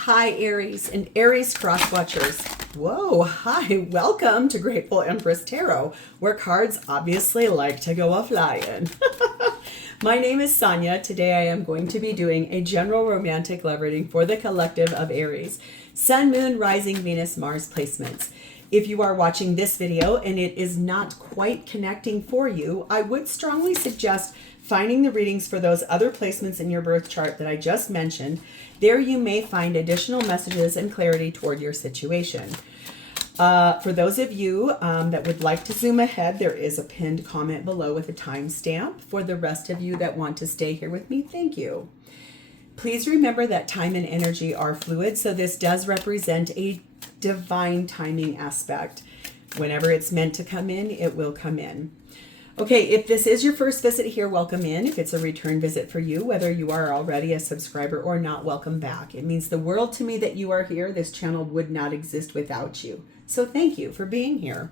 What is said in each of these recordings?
Hi, Aries and Aries cross watchers. Whoa, hi, welcome to Grateful Empress Tarot, where cards obviously like to go a-flying. My name is Sonia. Today I am going to be doing a general romantic love reading for the collective of Aries, Sun, Moon, Rising, Venus, Mars placements. If you are watching this video and it is not quite connecting for you, I would strongly suggest finding the readings for those other placements in your birth chart that I just mentioned. There you may find additional messages and clarity toward your situation. For those of you that would like to zoom ahead, there is a pinned comment below with a timestamp. For the rest of you that want to stay here with me, thank you. Please remember that time and energy are fluid, so this does represent a divine timing aspect. Whenever it's meant to come in, it will come in. Okay, if this is your first visit here, welcome in. If it's a return visit for you, whether you are already a subscriber or not, welcome back. It means the world to me that you are here. This channel would not exist without you. So thank you for being here.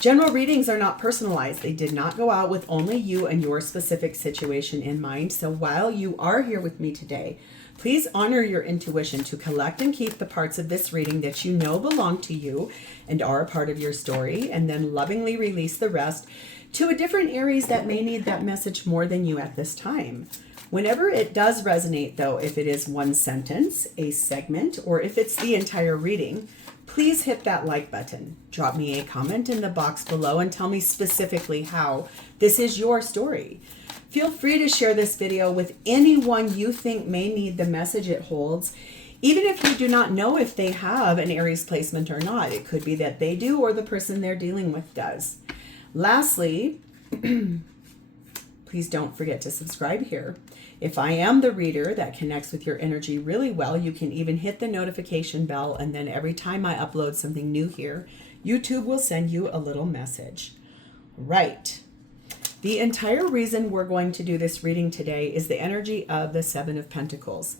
General readings are not personalized. They did not go out with only you and your specific situation in mind. So while you are here with me today, please honor your intuition to collect and keep the parts of this reading that you know belong to you and are a part of your story, and then lovingly release the rest to a different Aries that may need that message more than you at this time. Whenever it does resonate, though, if it is one sentence, a segment, or if it's the entire reading, please hit that like button. Drop me a comment in the box below and tell me specifically how this is your story. Feel free to share this video with anyone you think may need the message it holds, even if you do not know if they have an Aries placement or not. It could be that they do or the person they're dealing with does. Lastly, please don't forget to subscribe here. If I am the reader that connects with your energy really well, you can even hit the notification bell, and then every time I upload something new here, YouTube will send you a little message. Right. The entire reason we're going to do this reading today is the energy of the Seven of Pentacles.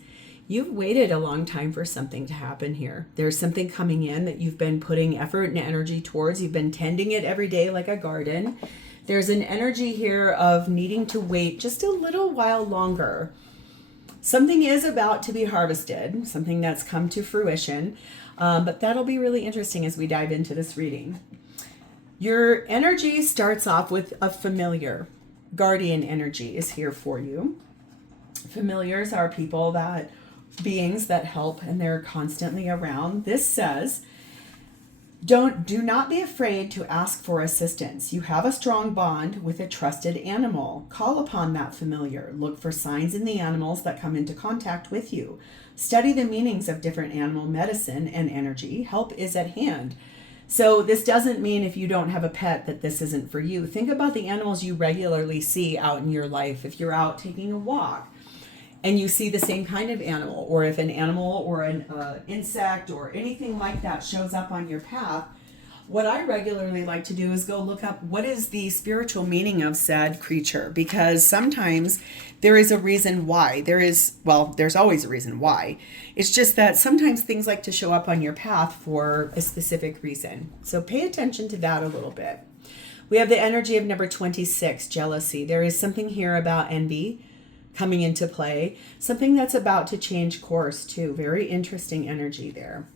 You've waited a long time for something to happen here. There's something coming in that you've been putting effort and energy towards. You've been tending it every day like a garden. There's an energy here of needing to wait just a little while longer. Something is about to be harvested, something that's come to fruition, but that'll be really interesting as we dive into this reading. Your energy starts off with a familiar. Guardian energy is here for you. Familiars are people that beings that help, and they're constantly around. This says, do not be afraid to ask for assistance. You have a strong bond with a trusted animal. Call upon that familiar. Look for signs in the animals that come into contact with you. Study the meanings of different animal medicine and energy. Help is at hand. So this doesn't mean if you don't have a pet that this isn't for you. Think about the animals you regularly see out in your life. If you're out taking a walk and you see the same kind of animal, or if an animal or an insect or anything like that shows up on your path, what I regularly like to do is go look up what is the spiritual meaning of said creature, because sometimes there is a reason why. There's always a reason why. It's just that sometimes things like to show up on your path for a specific reason. So pay attention to that a little bit. We have the energy of number 26, jealousy. There is something here about envy coming into play, something that's about to change course too. Very interesting energy there.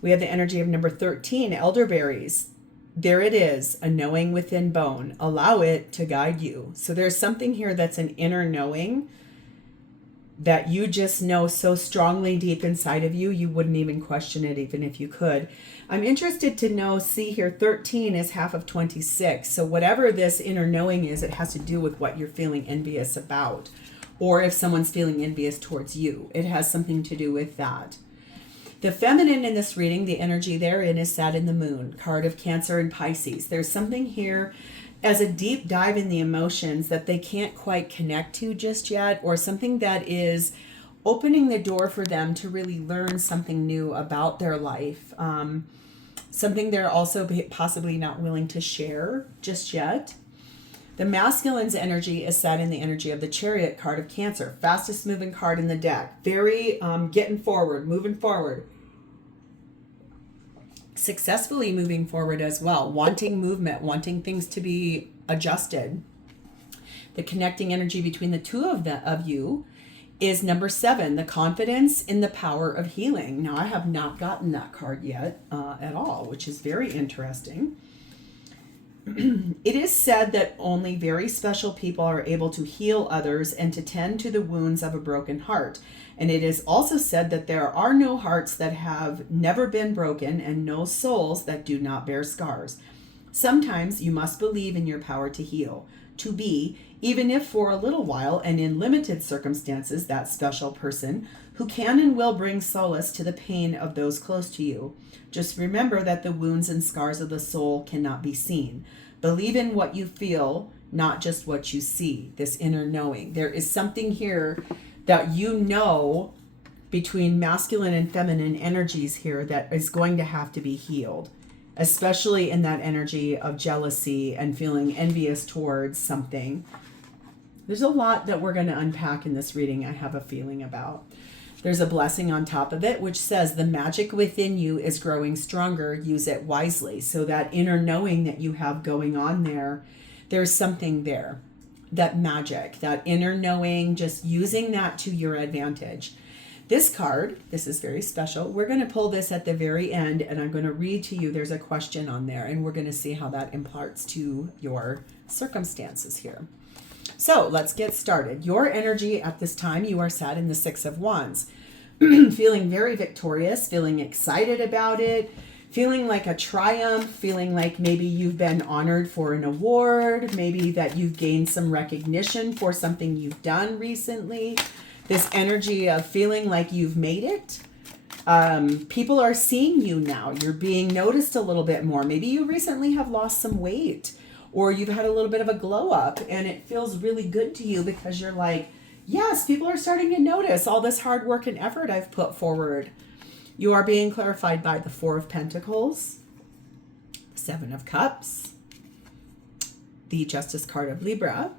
We have the energy of number 13, elderberries. There it is, a knowing within bone. Allow it to guide you. So there's something here that's an inner knowing that you just know so strongly deep inside of you, you wouldn't even question it even if you could. I'm interested to know, see here, 13 is half of 26. So whatever this inner knowing is, it has to do with what you're feeling envious about. Or if someone's feeling envious towards you, it has something to do with that. The feminine in this reading, the energy therein is sat in the moon, card of Cancer and Pisces. There's something here as a deep dive in the emotions that they can't quite connect to just yet, or something that is opening the door for them to really learn something new about their life. Something they're also possibly not willing to share just yet. The masculine's energy is set in the energy of the Chariot, card of Cancer. Fastest moving card in the deck. Very getting forward, moving forward. Successfully moving forward as well. Wanting movement, wanting things to be adjusted. The connecting energy between the two of you is number 7, the confidence in the power of healing. Now, I have not gotten that card yet at all, which is very interesting. It is said that only very special people are able to heal others and to tend to the wounds of a broken heart. And it is also said that there are no hearts that have never been broken and no souls that do not bear scars. Sometimes you must believe in your power to heal, to be, even if for a little while and in limited circumstances, that special person who can and will bring solace to the pain of those close to you. Just remember that the wounds and scars of the soul cannot be seen. Believe in what you feel, not just what you see, this inner knowing. There is something here that you know between masculine and feminine energies here that is going to have to be healed, especially in that energy of jealousy and feeling envious towards something. There's a lot that we're going to unpack in this reading, I have a feeling about. There's a blessing on top of it, which says the magic within you is growing stronger. Use it wisely. So that inner knowing that you have going on there, there's something there. That magic, that inner knowing, just using that to your advantage. This card, this is very special. We're going to pull this at the very end, and I'm going to read to you. There's a question on there, and we're going to see how that imparts to your circumstances here. So let's get started. Your energy at this time, you are sat in the 6 of Wands, feeling very victorious, feeling excited about it, feeling like a triumph, feeling like maybe you've been honored for an award, maybe that you've gained some recognition for something you've done recently. This energy of feeling like you've made it. People are seeing you now. You're being noticed a little bit more. Maybe you recently have lost some weight, or you've had a little bit of a glow up and it feels really good to you because you're like, yes, people are starting to notice all this hard work and effort I've put forward. You are being clarified by the 4 of Pentacles, the 7 of Cups, the Justice card of Libra,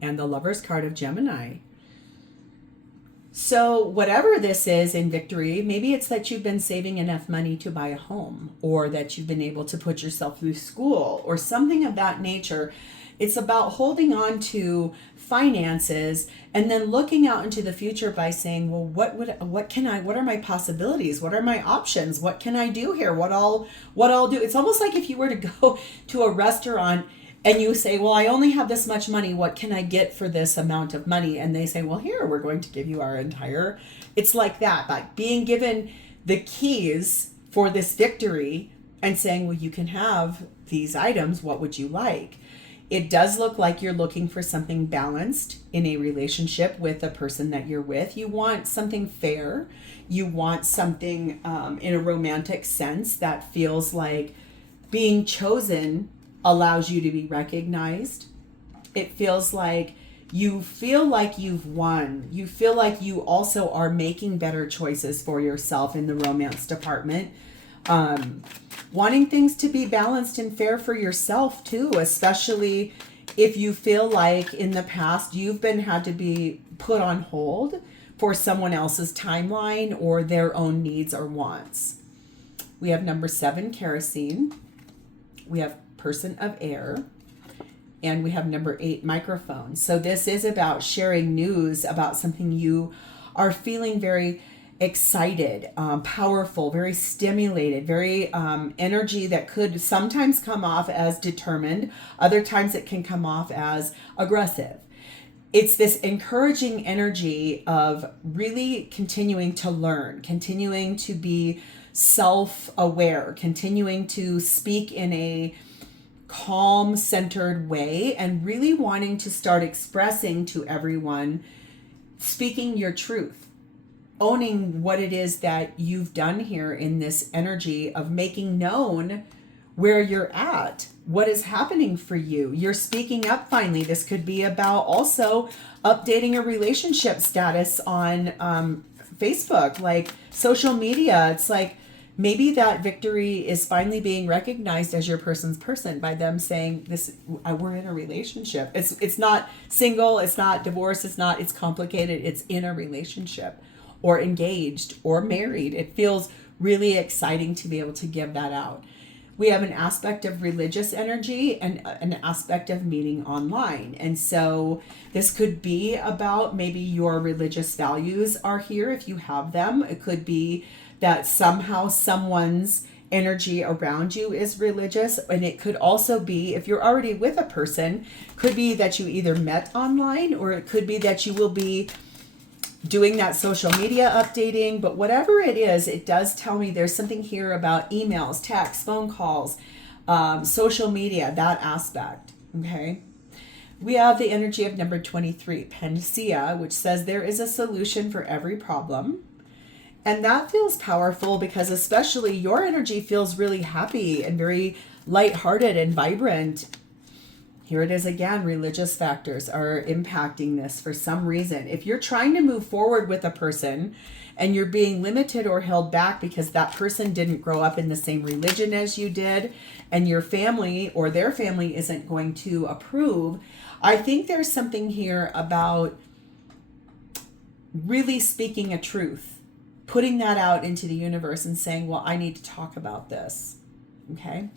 and the Lovers card of Gemini. So whatever this is in victory, maybe it's that you've been saving enough money to buy a home, or that you've been able to put yourself through school or something of that nature. It's about holding on to finances and then looking out into the future by saying, well, what are my possibilities? What are my options? What can I do here? What I'll do. It's almost like if you were to go to a restaurant and you say, well, I only have this much money. What can I get for this amount of money? And they say, well, here, we're going to give you our entire. It's like that, like being given the keys for this victory and saying, well, you can have these items. What would you like? It does look like you're looking for something balanced in a relationship with the person that you're with. You want something fair. You want something in a romantic sense that feels like being chosen allows you to be recognized. It feels like you feel like you've won. You feel like you also are making better choices for yourself in the romance department. Wanting things to be balanced and fair for yourself too, especially if you feel like in the past you've had to be put on hold for someone else's timeline or their own needs or wants. We have number 7, kerosene. We have person of air, and we have number 8, microphone. So this is about sharing news about something you are feeling very excited, powerful, very stimulated, very energy that could sometimes come off as determined. Other times it can come off as aggressive. It's this encouraging energy of really continuing to learn, continuing to be self-aware, continuing to speak in a calm, centered way, and really wanting to start expressing to everyone, speaking your truth, owning what it is that you've done here in this energy of making known where you're at, what is happening for you. You're speaking up finally. This could be about also updating a relationship status on Facebook, like social media. It's like, maybe that victory is finally being recognized as your person's person by them saying, "This, we're in a relationship." It's not single, it's not divorced, it's complicated. It's in a relationship, or engaged, or married. It feels really exciting to be able to give that out. We have an aspect of religious energy and an aspect of meeting online. And so this could be about maybe your religious values are here if you have them. It could be that somehow someone's energy around you is religious. And it could also be, if you're already with a person, could be that you either met online, or it could be that you will be doing that social media updating. But whatever it is, it does tell me there's something here about emails, texts, phone calls, social media, that aspect. Okay. We have the energy of number 23, Panacea, which says there is a solution for every problem. And that feels powerful because especially your energy feels really happy and very lighthearted and vibrant. Here it is again, religious factors are impacting this for some reason. If you're trying to move forward with a person and you're being limited or held back because that person didn't grow up in the same religion as you did, and your family or their family isn't going to approve, I think there's something here about really speaking a truth, putting that out into the universe and saying, well, I need to talk about this. Okay.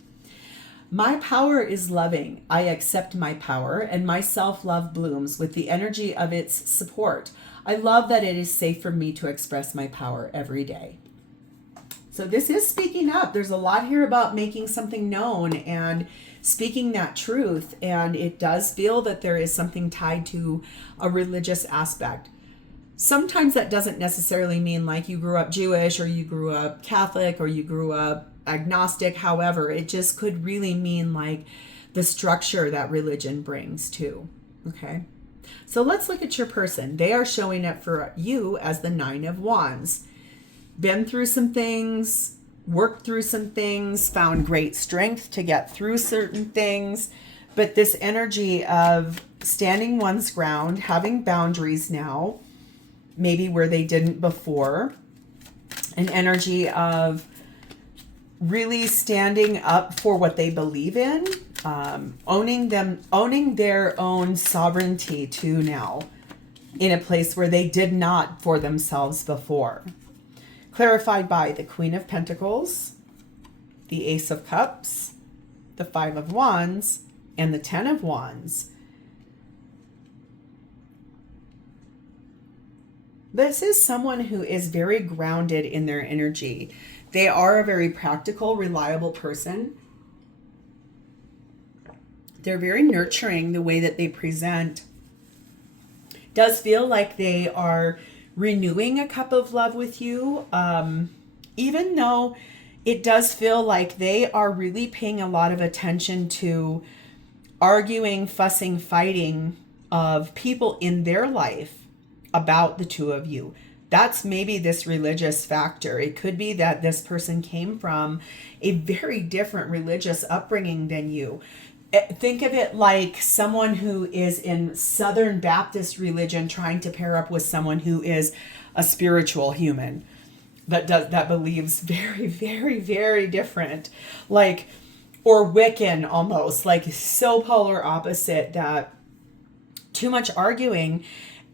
My power is loving. I accept my power, and my self-love blooms with the energy of its support. I love that it is safe for me to express my power every day. So this is speaking up. There's a lot here about making something known and speaking that truth. And it does feel that there is something tied to a religious aspect. Sometimes that doesn't necessarily mean like you grew up Jewish or you grew up Catholic or you grew up agnostic. However, it just could really mean like the structure that religion brings too. Okay. So let's look at your person. They are showing up for you as the 9 of Wands. Been through some things, worked through some things, found great strength to get through certain things. But this energy of standing one's ground, having boundaries now, maybe where they didn't before, an energy of really standing up for what they believe in, owning their own sovereignty too now, in a place where they did not for themselves before. Clarified by the Queen of Pentacles, the Ace of Cups, the 5 of Wands, and the 10 of Wands. This is someone who is very grounded in their energy. They are a very practical, reliable person. They're very nurturing the way that they present. Does feel like they are renewing a cup of love with you, even though it does feel like they are really paying a lot of attention to arguing, fussing, fighting of people in their life about the two of you. That's maybe this religious factor. It could be that this person came from a very different religious upbringing than you. Think of it like someone who is in Southern Baptist religion trying to pair up with someone who is a spiritual human that believes very, very, very different, like, or Wiccan almost, like so polar opposite that too much arguing.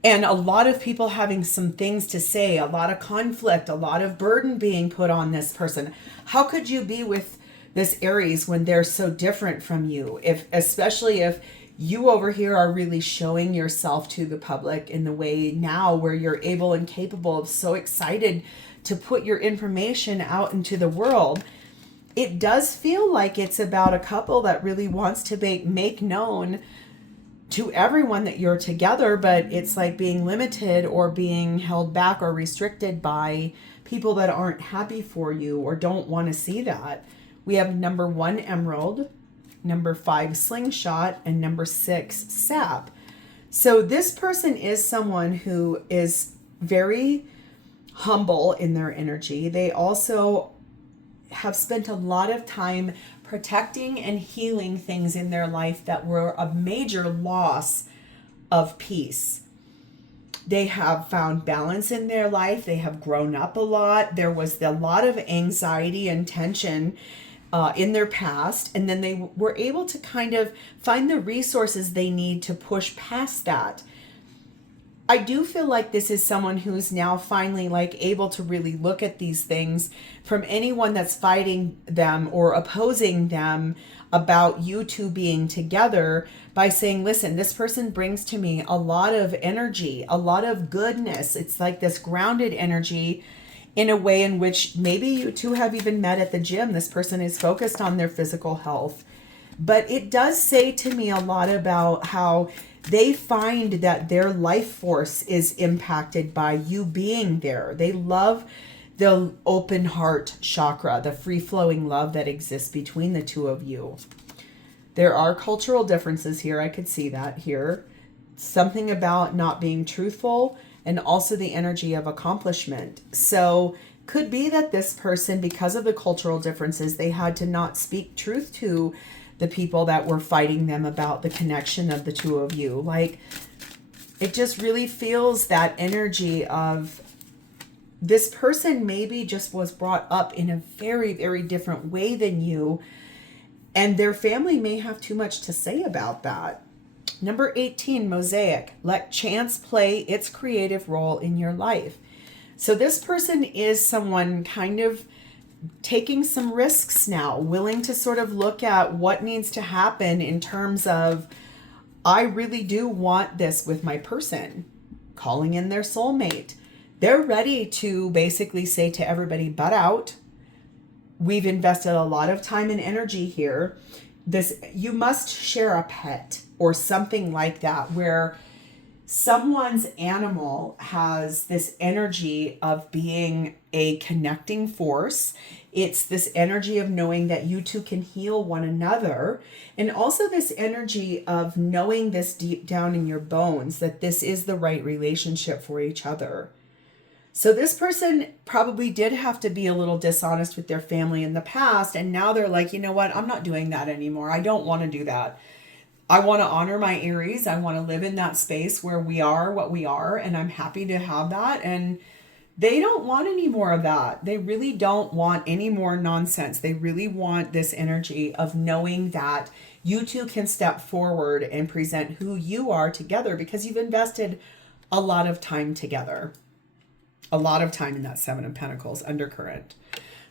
And a lot of people having some things to say, a lot of conflict, a lot of burden being put on this person. How could you be with this Aries when they're so different from you? Especially if you over here are really showing yourself to the public in the way now where you're able and capable of, so excited to put your information out into the world. It does feel like it's about a couple that really wants to make known to everyone that you're together, but it's like being limited or being held back or restricted by people that aren't happy for you or don't want to see that. We have number 1, Emerald, number 5, Slingshot, and number 6, Sap. So this person is someone who is very humble in their energy. They also have spent a lot of time protecting and healing things in their life that were a major loss of peace. They have found balance in their life. They have grown up a lot. There was a lot of anxiety and tension in their past, and then they were able to kind of find the resources they need to push past that. I do feel like this is someone who's now finally like able to really look at these things from anyone that's fighting them or opposing them about you two being together by saying, listen, this person brings to me a lot of energy, a lot of goodness. It's like this grounded energy in a way in which maybe you two have even met at the gym. This person is focused on their physical health. But it does say to me a lot about how they find that their life force is impacted by you being there. They love the open heart chakra, the free-flowing love that exists between the two of you. There are cultural differences here. I could see that here. Something about not being truthful, and also the energy of accomplishment. So could be that this person, because of the cultural differences, they had to not speak truth to the people that were fighting them about the connection of the two of you. Like, it just really feels that energy of this person maybe just was brought up in a very, very different way than you, and their family may have too much to say about that. Number 18, Mosaic. Let chance play its creative role in your life. So this person is someone kind of taking some risks now, willing to sort of look at what needs to happen in terms of, I really do want this with my person. Calling in their soulmate. They're ready to basically say to everybody, butt out. We've invested a lot of time and energy here. You must share a pet or something like that, where someone's animal has this energy of being a connecting force. It's this energy of knowing that you two can heal one another. And also this energy of knowing this deep down in your bones, that this is the right relationship for each other. So this person probably did have to be a little dishonest with their family in the past. And now they're like, you know what? I'm not doing that anymore. I don't want to do that. I want to honor my Aries. I want to live in that space where we are what we are. And I'm happy to have that. And they don't want any more of that. They really don't want any more nonsense. They really want this energy of knowing that you two can step forward and present who you are together, because you've invested a lot of time together. A lot of time in that Seven of Pentacles undercurrent.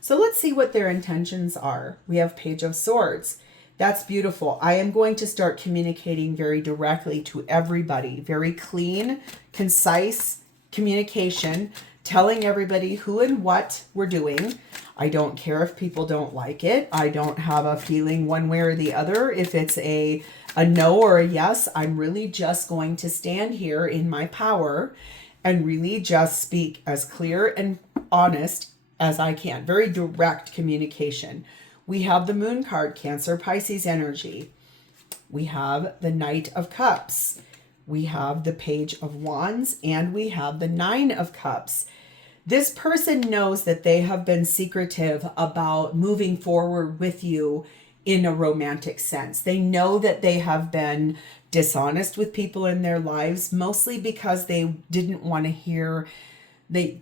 So let's see what their intentions are. We have Page of Swords. That's beautiful. I am going to start communicating very directly to everybody. Very clean, concise communication, telling everybody who and what we're doing. I don't care if people don't like it. I don't have a feeling one way or the other. If it's a no or a yes, I'm really just going to stand here in my power and really just speak as clear and honest as I can. Very direct communication. We have the Moon card, Cancer, Pisces energy. We have the Knight of Cups. We have the Page of Wands, and we have the Nine of Cups. This person knows that they have been secretive about moving forward with you in a romantic sense. They know that they have been dishonest with people in their lives, mostly because they didn't want to hear the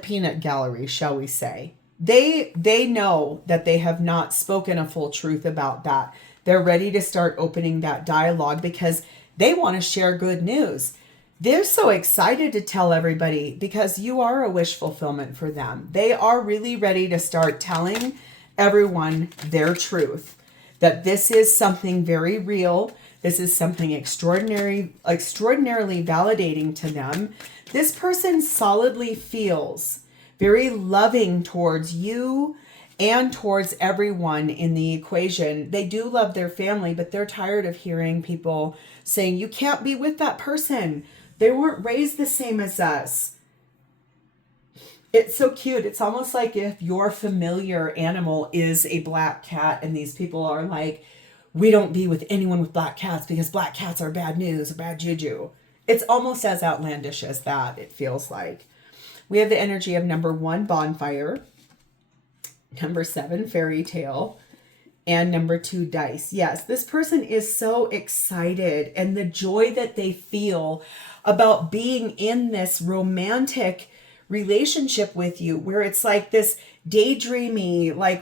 peanut gallery, shall we say. They know that they have not spoken a full truth about that. They're ready to start opening that dialogue because they want to share good news. They're so excited to tell everybody because you are a wish fulfillment for them. They are really ready to start telling everyone their truth, that this is something very real. This is something extraordinarily validating to them. This person solidly feels very loving towards you and towards everyone in the equation. They do love their family, but they're tired of hearing people saying, you can't be with that person. They weren't raised the same as us. It's so cute. It's almost like if your familiar animal is a black cat and these people are like, we don't be with anyone with black cats because black cats are bad news or bad juju. It's almost as outlandish as that, it feels like. We have the energy of number 1, bonfire, number 7, fairy tale, and number 2, dice. Yes, this person is so excited, and the joy that they feel about being in this romantic relationship with you, where it's like this daydreamy, like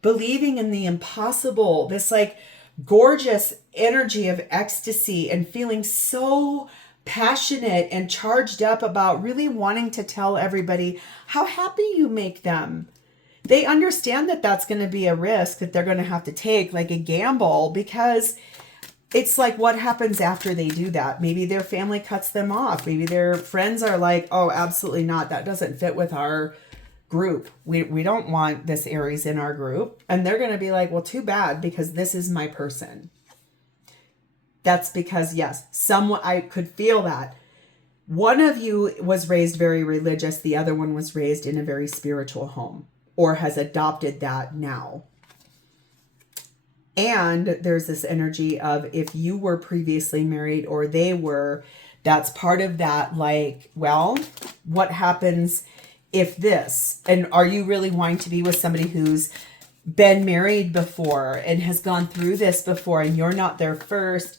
believing in the impossible, this like gorgeous energy of ecstasy and feeling so passionate and charged up about really wanting to tell everybody how happy you make them. They understand that that's going to be a risk that they're going to have to take, like a gamble, because it's like, what happens after they do that? Maybe their family cuts them off. Maybe their friends are like, oh, absolutely not. That doesn't fit with our group. We don't want this Aries in our group. And they're going to be like, well, too bad, because this is my person. That's because, yes, someone, I could feel that. One of you was raised very religious. The other one was raised in a very spiritual home, or has adopted that now. And there's this energy of, if you were previously married or they were, that's part of that, like, well, what happens if this? And are you really wanting to be with somebody who's been married before and has gone through this before, and you're not there first?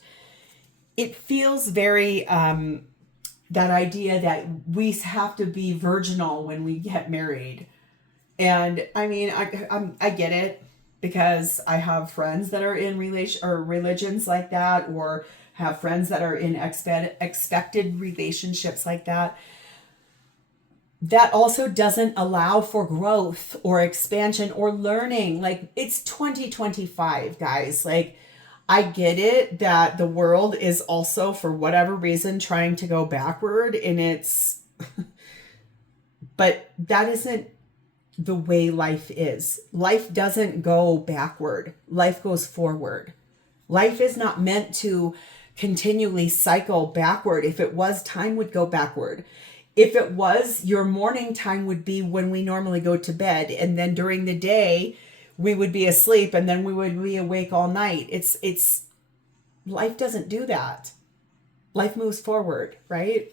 It feels very, that idea that we have to be virginal when we get married. And I mean, I get it, because I have friends that are in religions like that, or have friends that are in expected relationships like that. That also doesn't allow for growth or expansion or learning. Like, it's 2025, guys. Like, I get it that the world is also, for whatever reason, trying to go backward in its, but that isn't the way life is. Life doesn't go backward. Life goes forward. Life is not meant to continually cycle backward. If it was, time would go backward. If it was, your morning time would be when we normally go to bed, and then during the day we would be asleep, and then we would be awake all night. It's life doesn't do that. Life moves forward, right?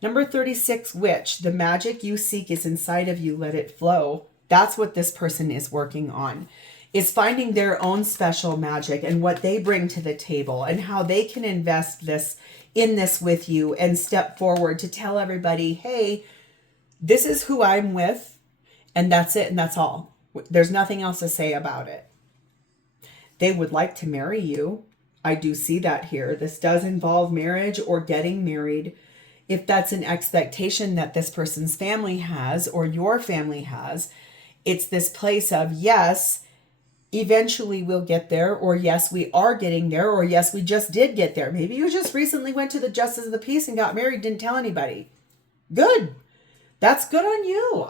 Number 36, witch. The magic you seek is inside of you. Let it flow. That's what this person is working on, is finding their own special magic and what they bring to the table, and how they can invest in this with you and step forward to tell everybody, hey, this is who I'm with, and that's it, and that's all. There's nothing else to say about it. They would like to marry you. I do see that here. This does involve marriage or getting married. If that's an expectation that this person's family has, or your family has, it's this place of, yes, eventually we'll get there, or yes, we are getting there, or yes, we just did get there. Maybe you just recently went to the Justice of the Peace and got married, didn't tell anybody. Good. That's good on you.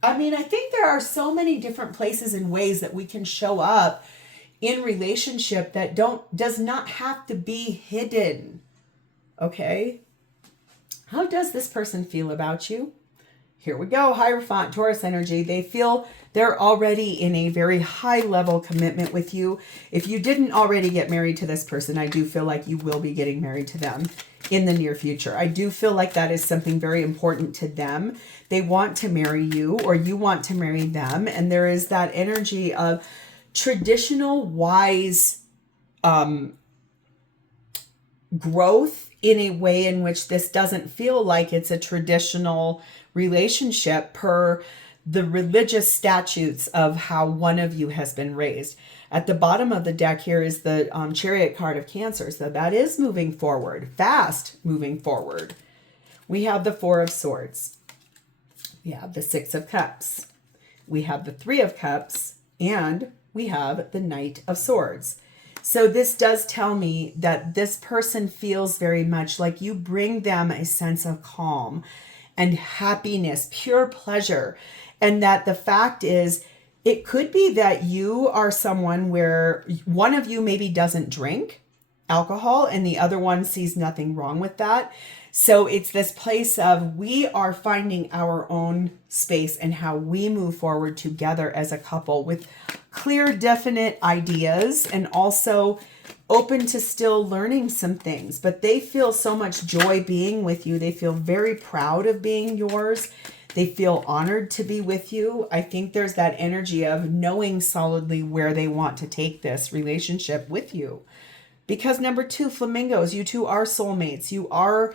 I mean, I think there are so many different places and ways that we can show up in relationship that does not have to be hidden. Okay? How does this person feel about you? Here we go. Hierophant, Taurus energy. They feel they're already in a very high level commitment with you. If you didn't already get married to this person, I do feel like you will be getting married to them in the near future. I do feel like that is something very important to them. They want to marry you, or you want to marry them. And there is that energy of traditional wise growth in a way in which this doesn't feel like it's a traditional relationship per the religious statutes of how one of you has been raised. At the bottom of the deck here is the Chariot card of Cancer. So that is moving forward, fast moving forward. We have the Four of Swords. We have the Six of Cups. We have the Three of Cups. And we have the Knight of Swords. So this does tell me that this person feels very much like you bring them a sense of calm and happiness, pure pleasure. And that the fact is, it could be that you are someone where one of you maybe doesn't drink alcohol and the other one sees nothing wrong with that. So it's this place of, we are finding our own space and how we move forward together as a couple with clear, definite ideas, and also open to still learning some things. But they feel so much joy being with you. They feel very proud of being yours. They feel honored to be with you. I think there's that energy of knowing solidly where they want to take this relationship with you. Because number 2, flamingos, you two are soulmates. You are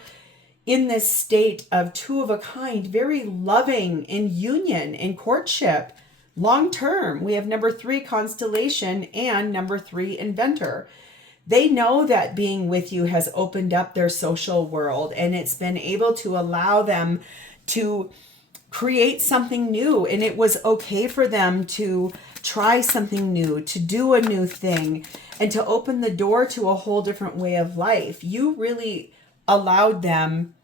in this state of two of a kind, very loving in union, in courtship. Long term, we have number 3, constellation, and number 3, inventor. They know that being with you has opened up their social world, and it's been able to allow them to create something new. And it was okay for them to try something new, to do a new thing, and to open the door to a whole different way of life. You really allowed them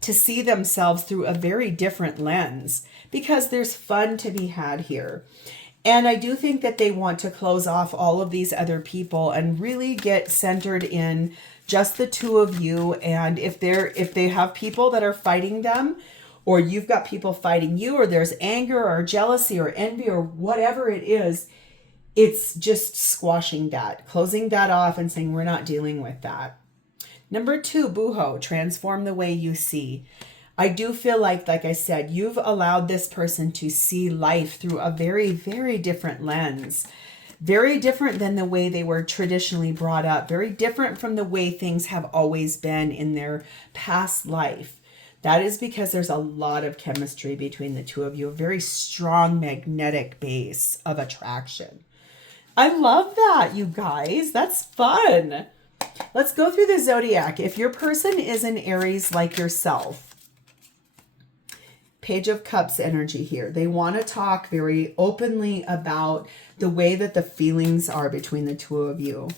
to see themselves through a very different lens, because there's fun to be had here. And I do think that they want to close off all of these other people and really get centered in just the two of you. And if they have people that are fighting them, or you've got people fighting you, or there's anger or jealousy or envy or whatever it is, it's just squashing that, closing that off and saying, we're not dealing with that. Number 2, Buho, transform the way you see. I do feel like I said, you've allowed this person to see life through a very, very different lens. Very different than the way they were traditionally brought up. Very different from the way things have always been in their past life. That is because there's a lot of chemistry between the two of you. A very strong magnetic base of attraction. I love that, you guys. That's fun. Let's go through the zodiac. If your person is an Aries like yourself, Page of Cups energy here. They want to talk very openly about the way that the feelings are between the two of you.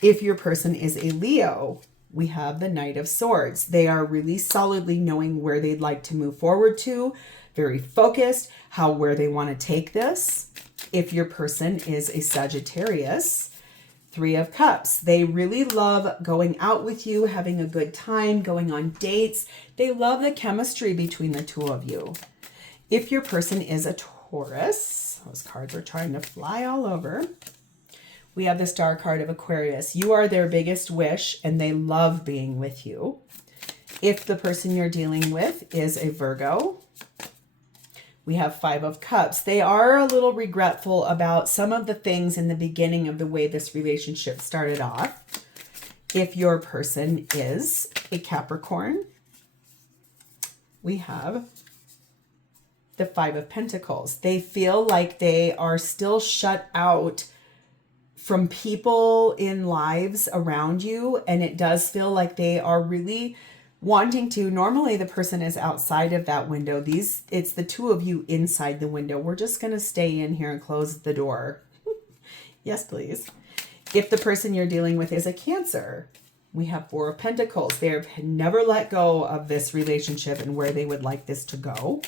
If your person is a Leo, we have the Knight of Swords. They are really solidly knowing where they'd like to move forward to, very focused, where they want to take this. If your person is a Sagittarius, 3 of Cups. They really love going out with you, having a good time, going on dates. They love the chemistry between the two of you. If your person is a Taurus, those cards are trying to fly all over. We have the Star card of Aquarius. You are their biggest wish, and they love being with you. If the person you're dealing with is a Virgo, we have 5 of Cups. They are a little regretful about some of the things in the beginning of the way this relationship started off. If your person is a Capricorn, we have the 5 of Pentacles. They feel like they are still shut out from people in lives around you, and it does feel like they are really wanting to. Normally the person is outside of that window. It's the two of you inside the window. We're just going to stay in here and close the door. Yes, please. If the person you're dealing with is a Cancer, we have 4 of Pentacles. They've never let go of this relationship and where they would like this to go.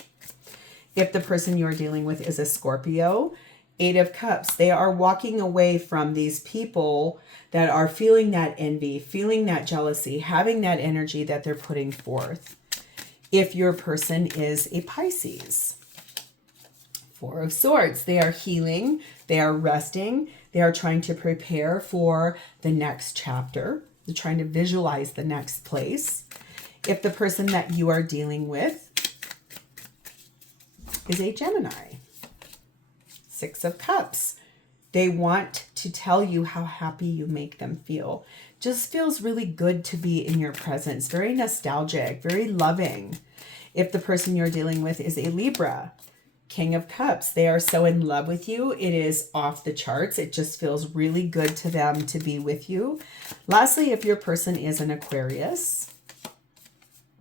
If the person you're dealing with is a Scorpio, 8 of Cups. They are walking away from these people that are feeling that envy, feeling that jealousy, having that energy that they're putting forth. If your person is a Pisces, 4 of Swords. They are healing, they are resting, they are trying to prepare for the next chapter. They're trying to visualize the next place. If the person that you are dealing with is a Gemini, 6 of Cups. They want to tell you how happy you make them feel. Just feels really good to be in your presence. Very nostalgic, very loving. If the person you're dealing with is a Libra, King of Cups. They are so in love with you. It is off the charts. It just feels really good to them to be with you. Lastly, if your person is an Aquarius,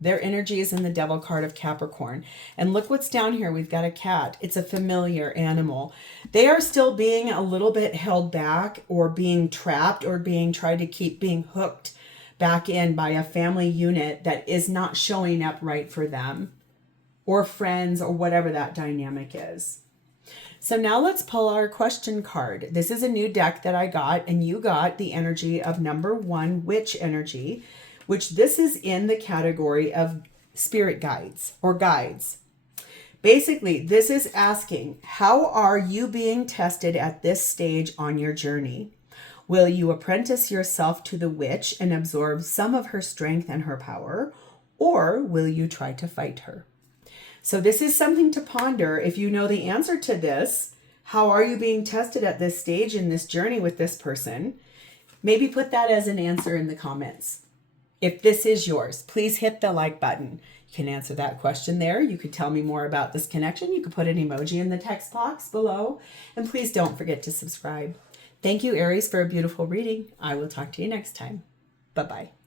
their energy is in the Devil card of Capricorn. And look what's down here. We've got a cat. It's a familiar animal. They are still being a little bit held back, or being trapped, or tried to keep being hooked back in by a family unit that is not showing up right for them, or friends, or whatever that dynamic is. So now let's pull our question card. This is a new deck that I got, and you got the energy of number 1, Witch energy, which this is in the category of spirit guides or guides. Basically, this is asking, how are you being tested at this stage on your journey? Will you apprentice yourself to the witch and absorb some of her strength and her power, or will you try to fight her? So this is something to ponder. If you know the answer to this, how are you being tested at this stage in this journey with this person? Maybe put that as an answer in the comments. If this is yours, please hit the like button. You can answer that question there. You could tell me more about this connection. You could put an emoji in the text box below. And please don't forget to subscribe. Thank you, Aries, for a beautiful reading. I will talk to you next time. Bye-bye.